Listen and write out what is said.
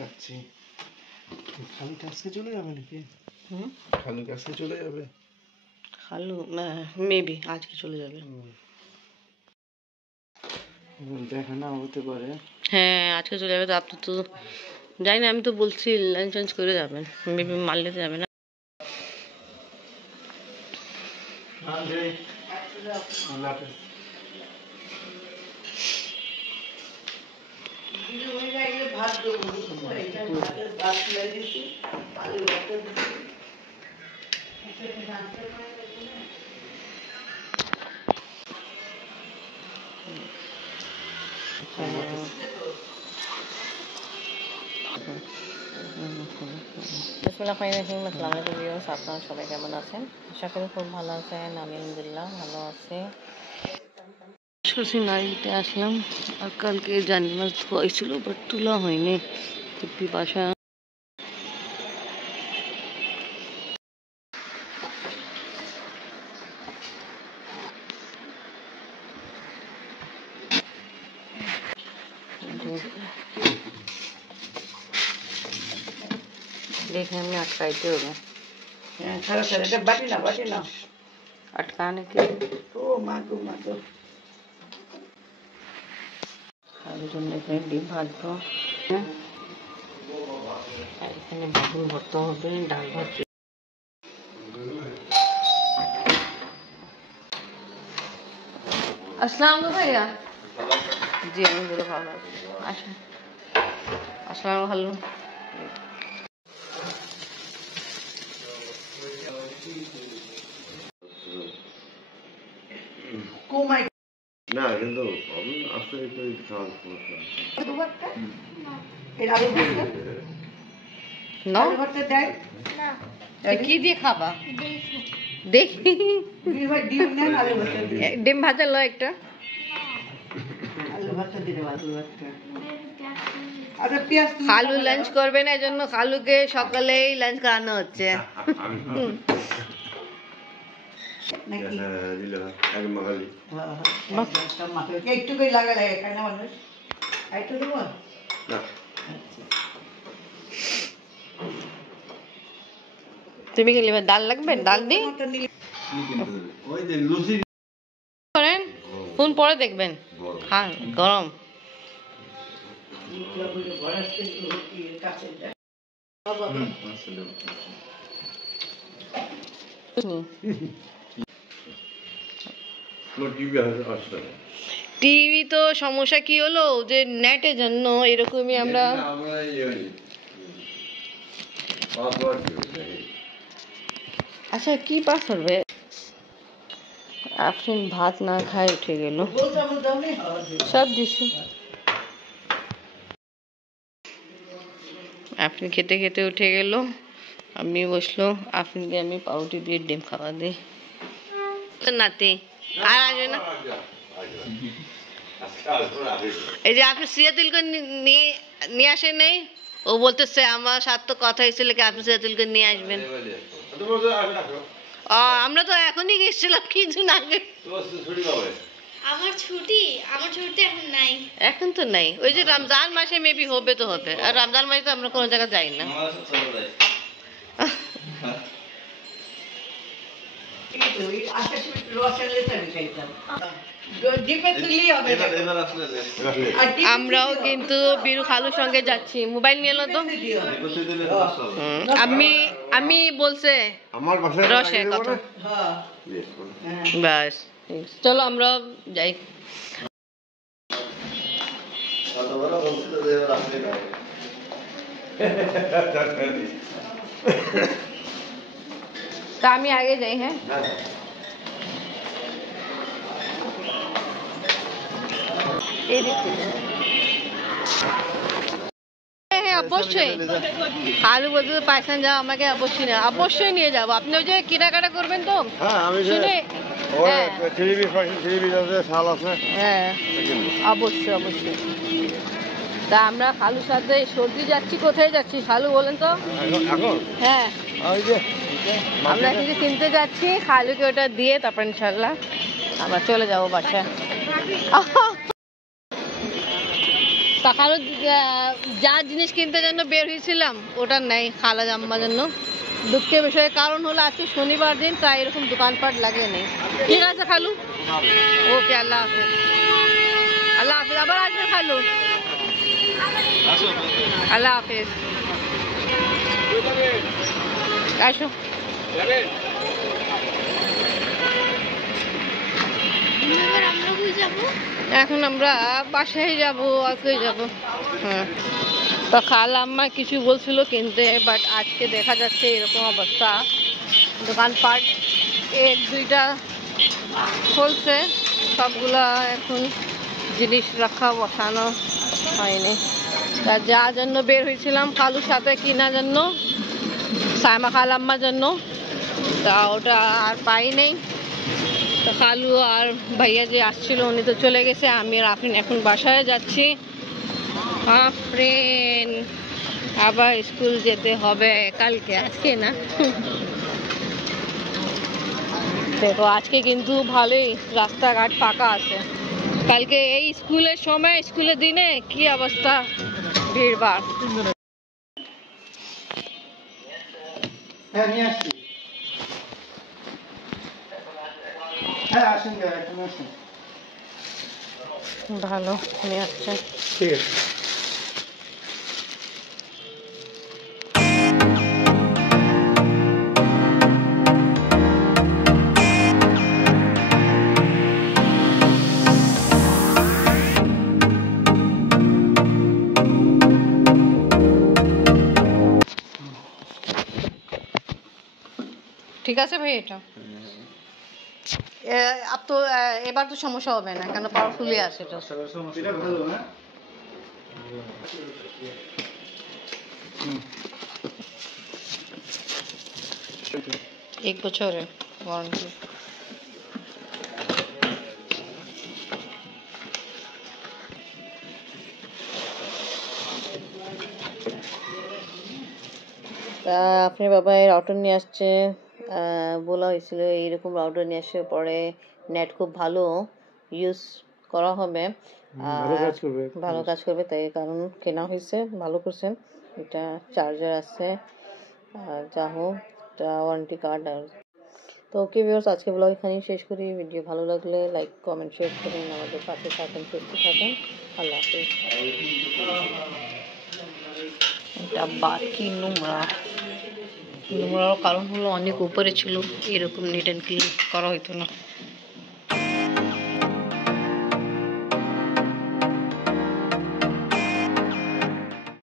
যাচ্ছি। খালু আজকে চলে যাবে নাকি? খালু আজকে চলে যাবে? খালু মেবি আজকে চলে যাবে। দেখা না হতে পারে। হ্যাঁ আজকে চলে যাবে। তো আপনি তো জানি না, আমি তো বলছি লাঞ্চ টাঞ্চ করে যাবেন, মেবি মারলে তো যাবে না। আসসালামু আলাইকুম ভিউয়ার্স, আপনারা সবাই কেমন আছেন? আশা করি খুব ভালো আছেন। আমি আলহামদুলিল্লাহ ভালো আছি। শ্বশুর নাড়িতে আসলাম, আর কালকে জানি মাছ ধোয়াইছিল বাট তোলা হয়নি। খুবই বাসা देखने में अटकाते हो गए। सारा सारा बाटी ना अटकाने के तो मागो আলু জন্য এখানে ডিম ভাজবো, আর এখানে বেগুন ভর্তা হবে, ডাল ভাত। अस्सलाम वालेकुम भैया। जी अलहमदुलिल्लाह भालो आছেন। আসসালামু আলাইকুম। কুমাই না কিন্তু আমি আসলে তো খাওয়ার সমস্যা দুবারটা এর আলু ভর্তা না আলু ভর্তা দেয় না, কি দিয়ে খাবা? দেখি ডিম না আলু ভর্তা দিয়ে ডিম ভাজা লো একটা। আলু ভর্তা দিলে আলু ভর্তা আরে পেঁয়াজ খালু লাঞ্চ করবে না, এজন্য খালুকে সকালেই লাঞ্চ করানো হচ্ছে। নাকি দিলে আগে মাগালি মাখলে একটু করে লাগালে খায় না মানুষ। একটু দেবো না তুমি কি নেবে? ডাল লাগবে? ডাল দিই ওই যে লুচি করেন, ফোন পরে দেখবেন। হ্যাঁ গরম টিভি তো সমস্যা কি হলো যে নেটের জন্য এরকমই আমরা। আচ্ছা কি পাস করবে? আপনি ভাত না খায় উঠে গেল, সব দিছি। আপনি খেতে খেতে উঠে গেল, আমি বসলো, আপনি আমি পাউরুটি দিয়ে ডিম খাওয়া দিই নাতি। আর আসবে না, এই যে আপনি সিয়াতুলকে নিয়ে আসেন নাই, ও বলতেছে আমার সাথে তো কথা হয়েছিল কি আপনি সিয়াতুলকে নিয়ে আসবেন। আমরা তো এখনই গেছিলাম কিছু না আগে। আমার ছুটি এখন নাই। এখন তো নাই, ওই যে রমজান মাসে মেবি হবে তো হবে, আর রমজান মাসে তো আমরা কোনো জায়গায় যাই না। আমরাও কিন্তু বীরু খালুর সঙ্গে যাচ্ছি। মোবাইল নিয়ে এলো তো। আমি বলছে রসে কথা বাস। চলো আমরা যাই। তা আমি আগে যাই। হ্যাঁ অবশ্যই খালু বলতে তো পাইছেন যাও, আমাকে অবশ্যই নিয়ে যাবো। আপনি ওই যে কেনাকাটা করবেন তো শুনে। হ্যাঁ অবশ্যই। তা আমরা খালুর সাথে সর্দি যাচ্ছি, কোথায় যাচ্ছি খালু বলেন তো? হ্যাঁ আমরা কিছু কিনতে যাচ্ছি, খালুকে ওটা দিয়ে তারপর ইনশাল্লাহ আমরা চলে যাবো বাসায়। তা খালু যা জিনিস কিনতে জন্য বের হয়েছিলাম ওটা নেই খালা জাম্মার জন্য। দুঃখের বিষয়ে কারণ হলো আজকে শনিবার দিন, তাই এরকম দোকানপাট লাগে নেই। ঠিক আছে খালু, ওকে, আল্লাহ হাফেজ। আল্লাহ হাফেজ, আবার আসবেন খালু। আল্লাহ হাফেজ, আসো। আমরা কই যাবো? এখন আমরা বাসায় যাবো, আজকে যাবো। হ্যাঁ, তো খালাম্মা কিছু বলছিল কিনতে, বাট আজকে দেখা যাচ্ছে এরকম অবস্থা, দোকানপাট এক দুইটা খুলছে, সবগুলা এখন জিনিস রাখা বসানো হয়নি। তা যা জন্য বের হয়েছিলাম খালুর সাথে কেনার জন্য, সাইমা খালাম্মার জন্য, তা ওটা আর পাই নেই। তো খালু আর ভাইয়া যে আসছিল উনি তো চলে গেছে, আমি আর আফরিন এখন বাসায় যাচ্ছি। আফরিন আবার স্কুল যেতে হবে কালকে, আজকে না। দেখো আজকে কিন্তু ভালোই রাস্তাঘাট ফাঁকা আছে, কালকে এই স্কুলের সময় স্কুলের দিনে কি অবস্থা, ভিড়ভাড়। হ্যাঁ নিয়ে আসছি। হ্যাঁ আসেন, এখন আসেন। ভালো নিয়ে আসছেন। ঠিক আছে। ঠিক আছে ভাই, এটা আপ তো এবার তো সমস্যা হবে না, কেন পাওয়ারফুলি আছে এটা। এটা ভালো না? এক বছরের ওয়ারেন্টি। তা আপনি বাবা রাউটার নিয়ে আসছে, বলা হয়েছিল এইরকম রাউটার নিয়ে আসে, পরে নেট খুব ভালো ইউজ করা হবে, ভালো কাজ করবে, তাই কারণ কেনা হয়েছে। ভালো করছেন, এটা চার্জার আছে, যা হোক ওয়ারেন্টি কার্ড। আর তো ওকে ভিউয়ার্স, আজকে ব্লগ এখানেই শেষ করি। ভিডিও ভালো লাগলে লাইক কমেন্ট শেয়ার করুন, আমাদের পাশে থাকেন, সুস্থ থাকেন। আল্লাহ হাফিজ। এটা বাকি নোংরার কারণ হলো অনেক উপরে ছিল, এরকম নিট অ্যান্ড ক্লিন করা হইতো না।